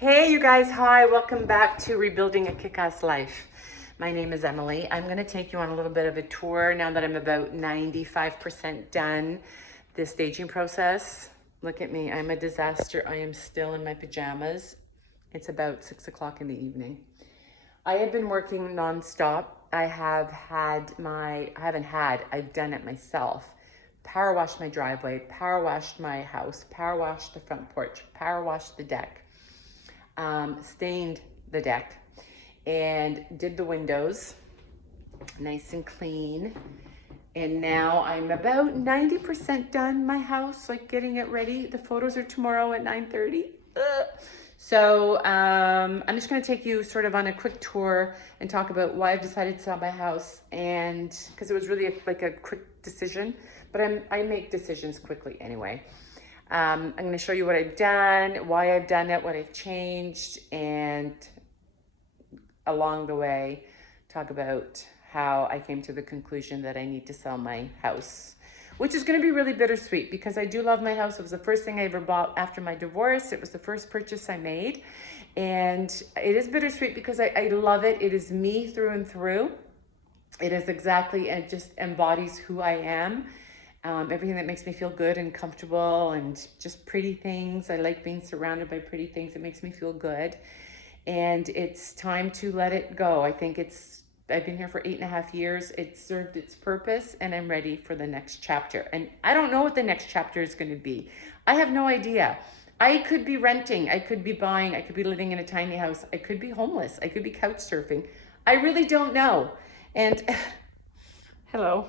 Hey, you guys. Hi. Welcome back to Rebuilding a Kick-Ass Life. My name is Emily. I'm going to take you on a little bit of a tour now that I'm about 95% done this staging process. Look at me. I'm a disaster. I am still in my pajamas. It's about 6 o'clock in the evening. I have been working nonstop. I've done it myself. Power washed my driveway, power washed my house, power washed the front porch, power washed the deck. Stained the deck and did the windows nice and clean. And now I'm about 90% done my house, like getting it ready. The photos are tomorrow at 9:30. So I'm just going to take you sort of on a quick tour and talk about why I've decided to sell my house, and because it was really like a quick decision, but I make decisions quickly anyway. I'm going to show you what I've done, why I've done it, what I've changed, and along the way, talk about how I came to the conclusion that I need to sell my house, which is going to be really bittersweet because I do love my house. It was the first thing I ever bought after my divorce. It was the first purchase I made, and it is bittersweet because I love it. It is me through and through. It is exactly, it just embodies who I am. Everything that makes me feel good and comfortable and just pretty things. I like being surrounded by pretty things. It makes me feel good. And it's time to let it go. I've been here for 8.5 years. It served its purpose and I'm ready for the next chapter. And I don't know what the next chapter is going to be. I have no idea. I could be renting. I could be buying. I could be living in a tiny house. I could be homeless. I could be couch surfing. I really don't know. And hello.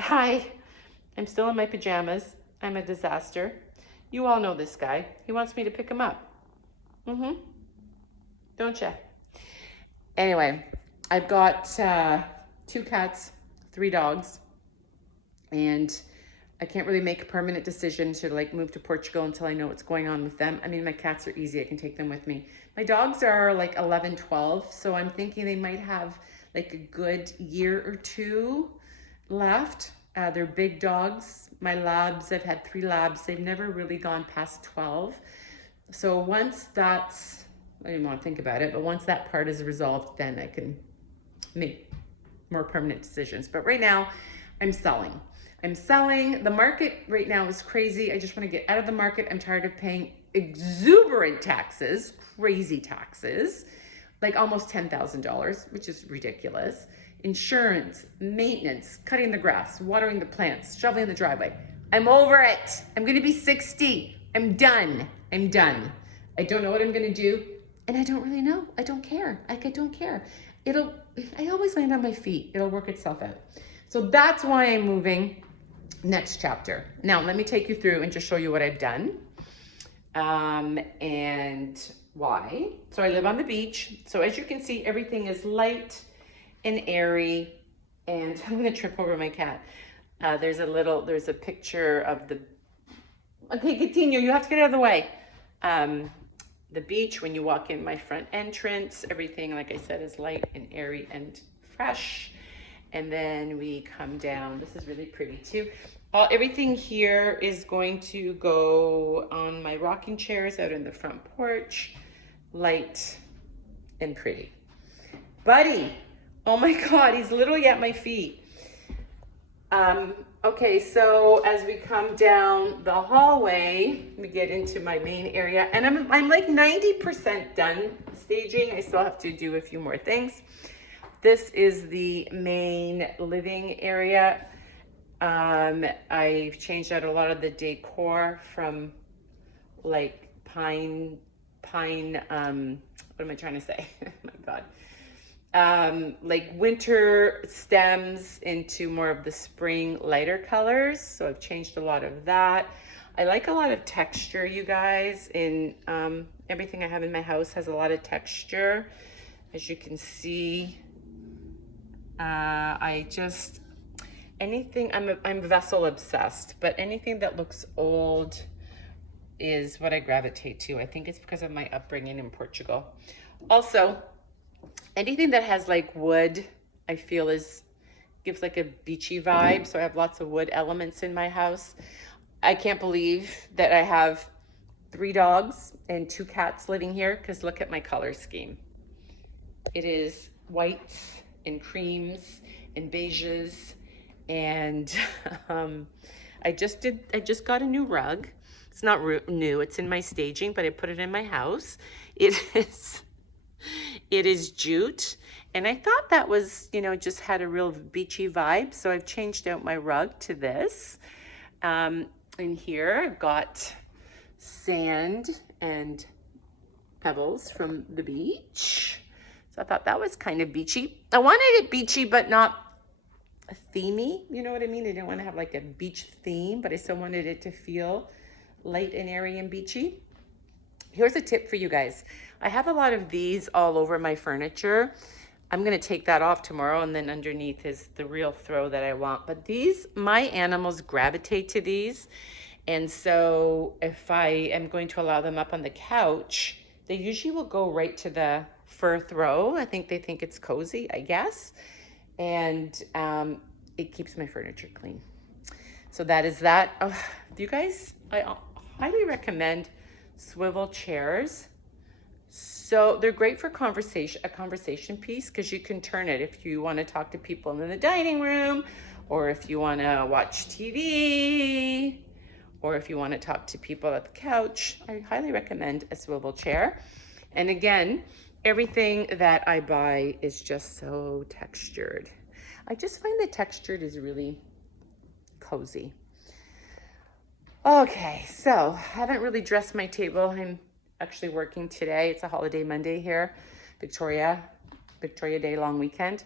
Hi, I'm still in my pajamas. I'm a disaster. You all know this guy. He wants me to pick him up. Don't you? Anyway, I've got 2 cats, 3 dogs, and I can't really make a permanent decision to like move to Portugal until I know what's going on with them. I mean, my cats are easy. I can take them with me. My dogs are like 11, 12, so I'm thinking they might have like a good year or 2 left. They're big dogs. My labs, I've had 3 labs. They've never really gone past 12. So once that's, I didn't want to think about it, but once that part is resolved, then I can make more permanent decisions. But right now, I'm selling. The market right now is crazy. I just want to get out of the market. I'm tired of paying exuberant taxes, crazy taxes, like almost $10,000, which is ridiculous. Insurance, maintenance, cutting the grass, watering the plants, shoveling the driveway. I'm over it. I'm going to be 60. I'm done. I don't know what I'm going to do. And I don't really know. I don't care. I don't care. I always land on my feet. It'll work itself out. So that's why I'm moving. Next chapter. Now, let me take you through and just show you what I've done. And why. So I live on the beach. So as you can see, everything is light and airy, and I'm gonna trip over my cat. There's a picture of okay, continue, you have to get out of the way. The beach, when you walk in my front entrance, everything, like I said, is light and airy and fresh. And then we come down, this is really pretty too. Everything here is going to go on my rocking chairs out in the front porch, light and pretty. Buddy, oh my God, he's literally at my feet. Okay, so as we come down the hallway, we get into my main area, and I'm like 90% done staging. I still have to do a few more things. This is the main living area. I've changed out a lot of the decor from like pine, what am I trying to say? Oh my God. Like winter stems into more of the spring lighter colors. So I've changed a lot of that. I like a lot of texture, you guys, in everything I have in my house has a lot of texture. As you can see, I'm vessel obsessed, but anything that looks old is what I gravitate to. I think it's because of my upbringing in Portugal. Also, anything that has like wood, I feel gives like a beachy vibe. So I have lots of wood elements in my house. I can't believe that I have 3 dogs and 2 cats living here because look at my color scheme. It is whites and creams and beiges, and I just got a new rug. It's not new, it's in my staging, but I put it in my house. It is jute, and I thought that was, you know, just had a real beachy vibe, so I've changed out my rug to this. In here, I've got sand and pebbles from the beach. So I thought that was kind of beachy. I wanted it beachy, but not themey. You know what I mean? I didn't want to have like a beach theme, but I still wanted it to feel light and airy and beachy. Here's a tip for you guys. I have a lot of these all over my furniture. I'm going to take that off tomorrow, and then underneath is the real throw that I want. But these, my animals gravitate to these. And so if I am going to allow them up on the couch, they usually will go right to the fur throw. I think they think it's cozy, I guess. And it keeps my furniture clean. So that is that. You guys, I highly recommend swivel chairs. So they're great for a conversation piece, because you can turn it if you want to talk to people in the dining room, or if you want to watch TV, or if you want to talk to people at the couch. I highly recommend a swivel chair. And again, everything that I buy is just so textured. I just find the textured is really cozy. Okay, so I haven't really dressed my table. I'm actually working today. It's a holiday Monday here, Victoria Day long weekend.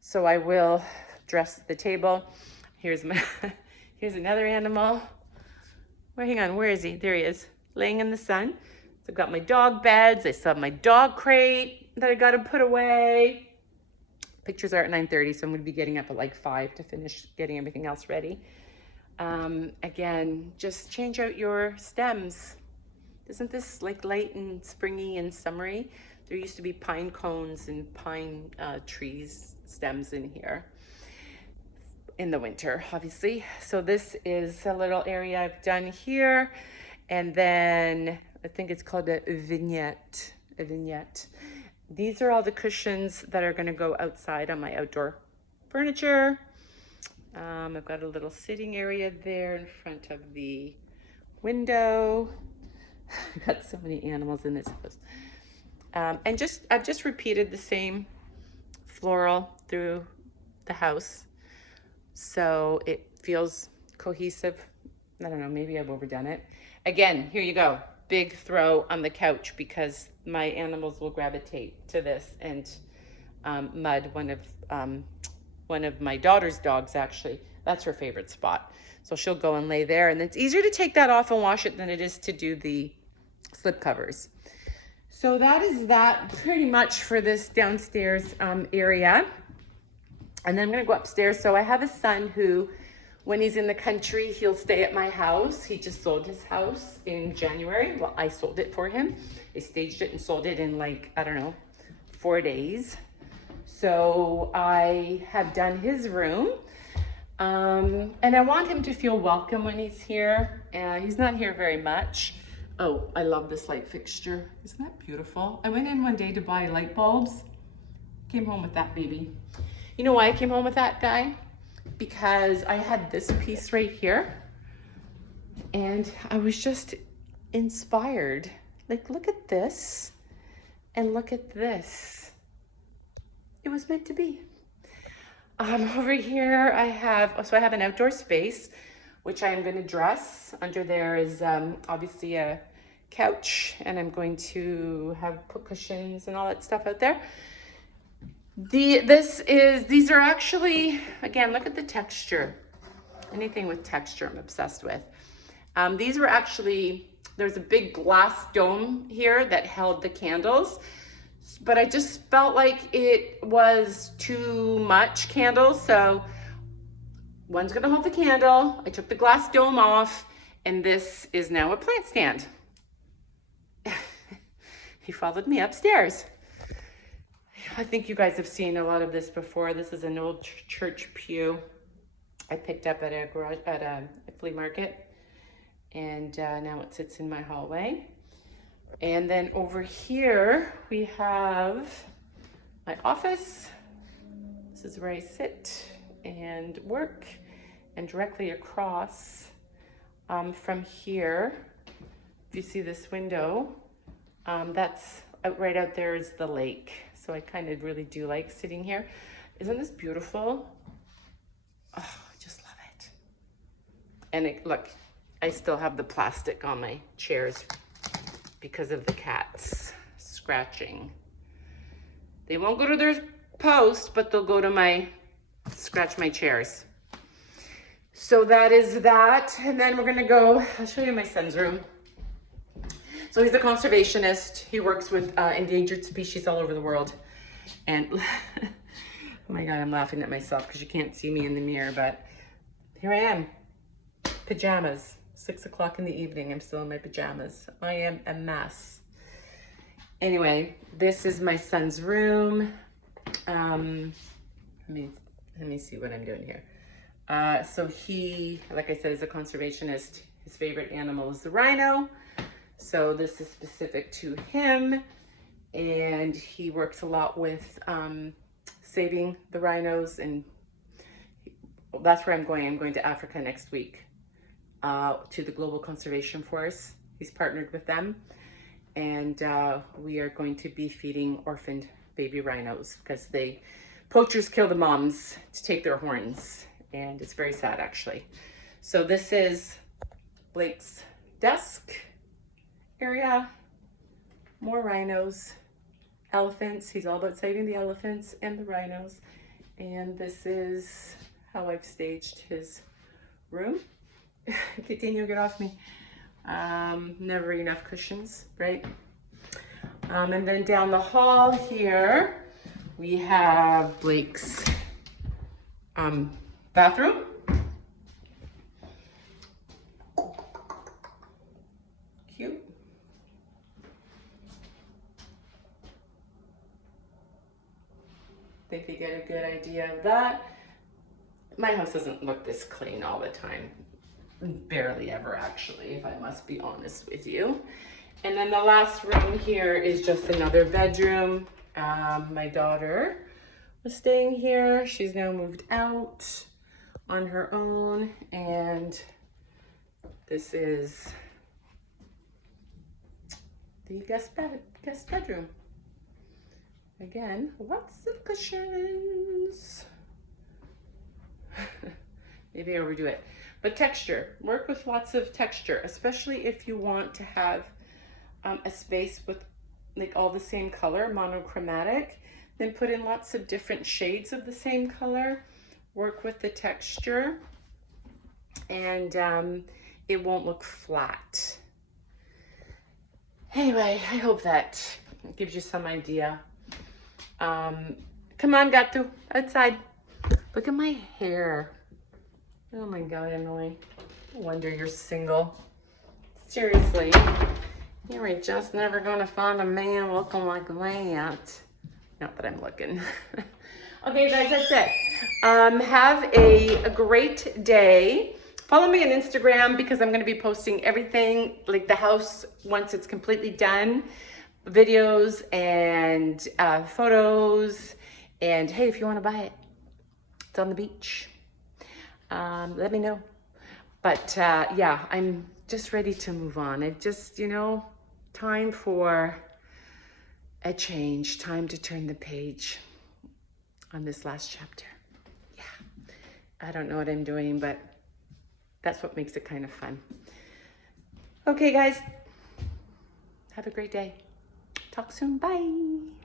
So I will dress the table. Here's another animal. Well, hang on, where is he? There he is, laying in the sun. So I've got my dog beds. I still have my dog crate that I got to put away. Pictures are at 9:30, so I'm going to be getting up at like 5 to finish getting everything else ready. Again, just change out your stems. Isn't this like light and springy and summery? There used to be pine cones and pine trees stems in here in the winter, obviously. So this is a little area I've done here. And then I think it's called a vignette. These are all the cushions that are going to go outside on my outdoor furniture. I've got a little sitting area there in front of the window. I've got so many animals in this house. And I've just repeated the same floral through the house, so it feels cohesive. I don't know, maybe I've overdone it. Again, here you go. Big throw on the couch, because my animals will gravitate to this. And Mud, one of my daughter's dogs, actually, that's her favorite spot. So she'll go and lay there, and it's easier to take that off and wash it than it is to do the slip covers. So that is that pretty much for this downstairs area. And then I'm gonna go upstairs. So I have a son who, when he's in the country, he'll stay at my house. He just sold his house in January. Well, I sold it for him. I staged it and sold it in like, I don't know, 4 days. So I have done his room. And I want him to feel welcome when he's here. He's not here very much. Oh, I love this light fixture. Isn't that beautiful? I went in one day to buy light bulbs. Came home with that baby. You know why I came home with that guy? Because I had this piece right here, and I was just inspired. Like, look at this, and look at this. It was meant to be. Over here I have an outdoor space, which I am going to dress. Under there is obviously a couch, and I'm going to put cushions and all that stuff out there. These are actually, again, look at the texture. Anything with texture I'm obsessed with. These were actually, there's a big glass dome here that held the candles, but I just felt like it was too much candles. So one's gonna hold the candle. I took the glass dome off, and this is now a plant stand. He followed me upstairs. I think you guys have seen a lot of this before. This is an old church pew I picked up at a flea market. And now it sits in my hallway. And then over here, we have my office. This is where I sit and work. And directly across from here, if you see this window, that's right out there is the lake. So I kind of really do like sitting here. Isn't this beautiful? Oh, I just love it. And look, I still have the plastic on my chairs because of the cats scratching. They won't go to their post, but they'll go to scratch my chairs. So that is that. And then we're gonna go, I'll show you my son's room. So he's a conservationist. He works with endangered species all over the world. And oh my God, I'm laughing at myself because you can't see me in the mirror, but here I am, pajamas, 6 o'clock in the evening. I'm still in my pajamas. I am a mess. Anyway, this is my son's room. Let me see what I'm doing here. So he, like I said, is a conservationist. His favorite animal is the rhino. So this is specific to him. And he works a lot with saving the rhinos. And that's where I'm going. I'm going to Africa next week to the Global Conservation Force. He's partnered with them. And we are going to be feeding orphaned baby rhinos because poachers kill the moms to take their horns. And it's very sad, actually. So this is Blake's desk area. More rhinos, elephants. He's all about saving the elephants and the rhinos. And this is how I've staged his room. Continue, get off me. Never enough cushions, right? And then down the hall here, we have Blake's bathroom. Cute. I think they get a good idea of that. My house doesn't look this clean all the time. Barely ever, actually, if I must be honest with you. And then the last room here is just another bedroom. My daughter was staying here. She's now moved out on her own. And this is the guest bedroom. Again, lots of cushions. Maybe I overdo it. But texture, work with lots of texture, especially if you want to have a space with like all the same color, monochromatic, then put in lots of different shades of the same color, work with the texture, and it won't look flat. Anyway, I hope that gives you some idea. Come on, Gato, outside. Look at my hair. Oh my God, Emily. No wonder you're single. Seriously. You are just never gonna find a man looking like that. Not that I'm looking. Okay, guys, that's it. Have a great day. Follow me on Instagram because I'm gonna be posting everything, like the house once it's completely done. Videos and photos. And hey, if you wanna buy it, it's on the beach. Let me know. But yeah, I'm just ready to move on. I've just, time for a change, time to turn the page on this last chapter. Yeah, I don't know what I'm doing, but that's what makes it kind of fun. Okay, guys, have a great day. Talk soon, bye.